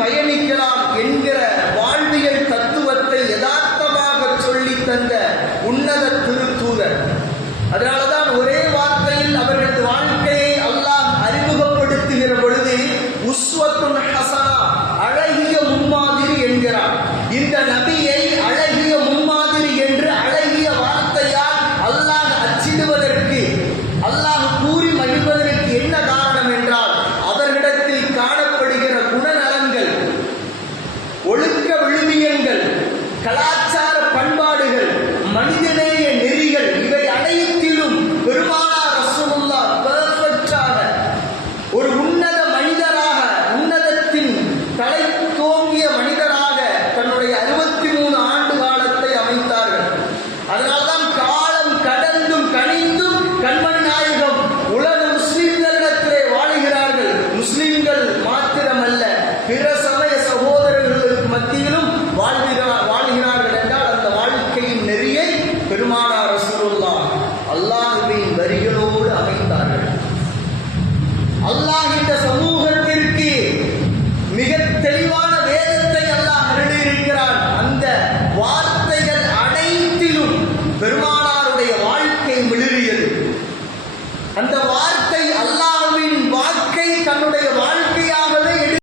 பயணிக்கலாம் என்கிற வாழ்வியல் தத்துவத்தை யதார்த்தமாக சொல்லி தந்த உன்னத திருத்தூதர். அதனாலதான் ஒரே வார்த்தையில் அவர்களது வாழ்க்கையை அல்லாஹ் அறிமுகப்படுத்துகிற பொழுது உஸ்வத்துன் ஹசன் வரிகளோடு அமைந்தார்கள். அல்லாஹ் இந்த சமூகத்திற்கு மிக தெளிவான வேதத்தை அல்லாஹ் அருளியிருக்கிறான். அந்த வார்த்தைகள் அனைத்திலும் பெருமானாருடைய வாழ்க்கை மிளிரியது அந்த